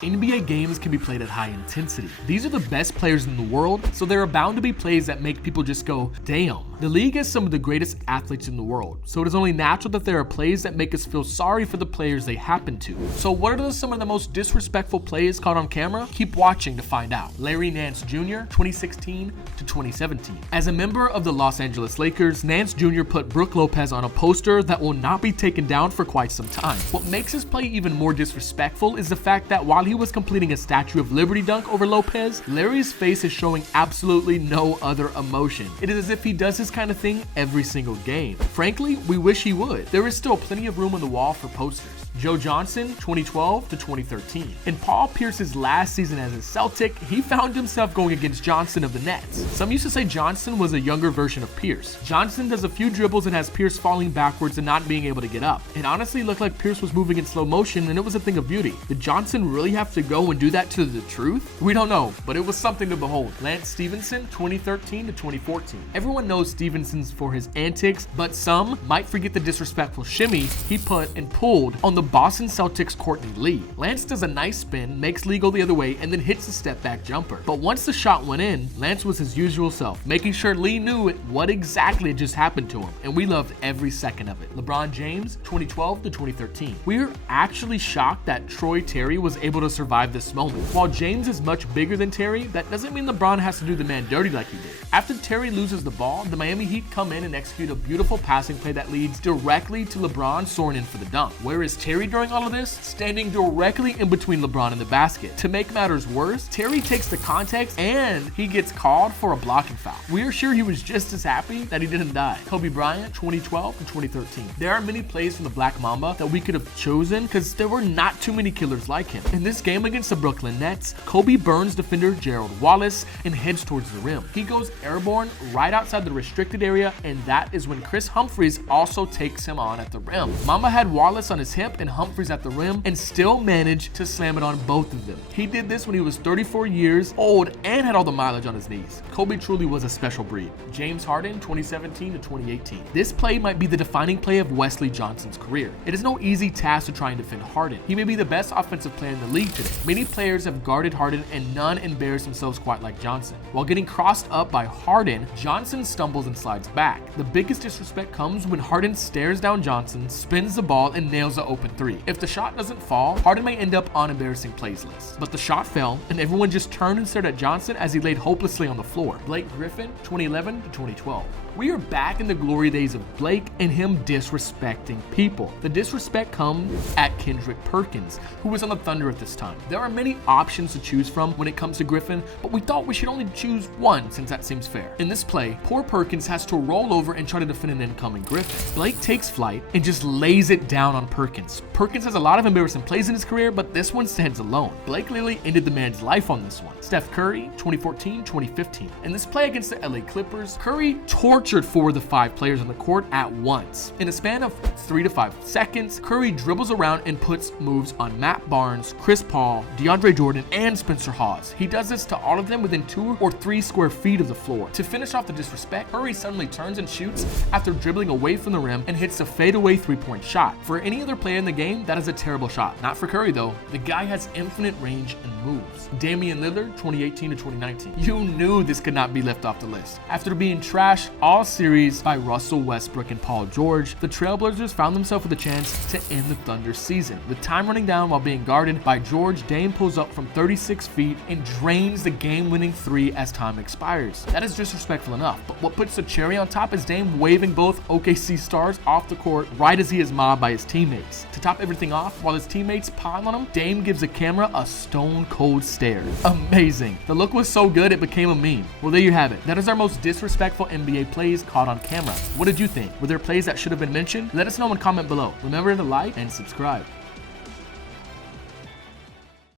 NBA games can be played at high intensity. These are the best players in the world, so there are bound to be plays that make people just go, damn. The league has some of the greatest athletes in the world, so it is only natural that there are plays that make us feel sorry for the players they happen to. So what are some of the most disrespectful plays caught on camera? Keep watching to find out. Larry Nance Jr., 2016 to 2017. As a member of the Los Angeles Lakers, Nance Jr. put Brook Lopez on a poster that will not be taken down for quite some time. What makes his play even more disrespectful is the fact that while he was completing a Statue of Liberty dunk over Lopez, Larry's face is showing absolutely no other emotion. It is as if he does this kind of thing every single game. Frankly, we wish he would. There is still plenty of room on the wall for posters. Joe Johnson, 2012 to 2013. In Paul Pierce's last season as a Celtic, he found himself going against Johnson of the Nets. Some used to say Johnson was a younger version of Pierce. Johnson does a few dribbles and has Pierce falling backwards and not being able to get up. It honestly looked like Pierce was moving in slow motion and it was a thing of beauty. Did Johnson really have to go and do that to the truth? We don't know, but it was something to behold. Lance Stevenson, 2013 to 2014. Everyone knows Stevenson's for his antics, but some might forget the disrespectful shimmy he put and pulled on the Boston Celtics' Courtney Lee. Lance does a nice spin, makes Lee go the other way, and then hits a step back jumper. But once the shot went in, Lance was his usual self, making sure Lee knew what exactly had just happened to him, and we loved every second of it. LeBron James, 2012 to 2013. We are actually shocked that Troy Terry was able to survive this moment. While James is much bigger than Terry, that doesn't mean LeBron has to do the man dirty like he did. After Terry loses the ball, the Miami Heat come in and execute a beautiful passing play that leads directly to LeBron soaring in for the dunk. Where is Terry during all of this? Standing directly in between LeBron and the basket. To make matters worse, Terry takes the context and he gets called for a blocking foul. We are sure he was just as happy that he didn't die. Kobe Bryant, 2012 and 2013. There are many plays from the Black Mamba that we could have chosen because there were not too many killers like him. In this game against the Brooklyn Nets, Kobe burns defender Gerald Wallace and heads towards the rim. He goes airborne right outside the restricted area, and that is when Chris Humphries also takes him on at the rim. Mamba had Wallace on his hip and Humphries at the rim and still managed to slam it on both of them. He did this when he was 34 years old and had all the mileage on his knees. Kobe truly was a special breed. James Harden, 2017 to 2018. This play might be the defining play of Wesley Johnson's career. It is no easy task to try and defend Harden. He may be the best offensive player in the league today. Many players have guarded Harden and none embarrass themselves quite like Johnson. While getting crossed up by Harden, Johnson stumbles and slides back. The biggest disrespect comes when Harden stares down Johnson, spins the ball, and nails the open three. If the shot doesn't fall, Harden may end up on embarrassing plays list. But the shot fell, and everyone just turned and stared at Johnson as he laid hopelessly on the floor. Blake Griffin, 2011 to 2012. We are back in the glory days of Blake and him disrespecting people. The disrespect comes at Kendrick Perkins, who was on the Thunder at this time. There are many options to choose from when it comes to Griffin, but we thought we should only choose one since that seems fair. In this play, poor Perkins has to roll over and try to defend an incoming Griffin. Blake takes flight and just lays it down on Perkins. Perkins has a lot of embarrassing plays in his career, but this one stands alone. Blake literally ended the man's life on this one. Steph Curry, 2014-2015. In this play against the LA Clippers, Curry tortured 4 of the 5 players on the court at once. In a span of 3 to 5 seconds, Curry dribbles around and puts moves on Matt Barnes, Chris Paul, DeAndre Jordan, and Spencer Hawes. He does this to all of them within 2 or 3 square feet of the floor. To finish off the disrespect, Curry suddenly turns and shoots after dribbling away from the rim and hits a fadeaway 3-point shot. For any other player in the game, that is a terrible shot. Not for Curry though. The guy has infinite range and moves. Damian Lillard, 2018 to 2019. You knew this could not be left off the list. After being trashed all series by Russell Westbrook and Paul George, the Trailblazers found themselves with a chance to end the Thunder season. With time running down while being guarded by George, Dame pulls up from 36 feet and drains the game-winning 3 as time expires. That is disrespectful enough, but what puts the cherry on top is Dame waving both OKC stars off the court right as he is mobbed by his teammates. To top everything off, while his teammates pile on him, Dame gives the camera a stone-cold stare. Amazing. The look was so good it became a meme. Well, there you have it. That is our most disrespectful NBA plays caught on camera. What did you think? Were there plays that should have been mentioned? Let us know in the comment below. Remember to like and subscribe.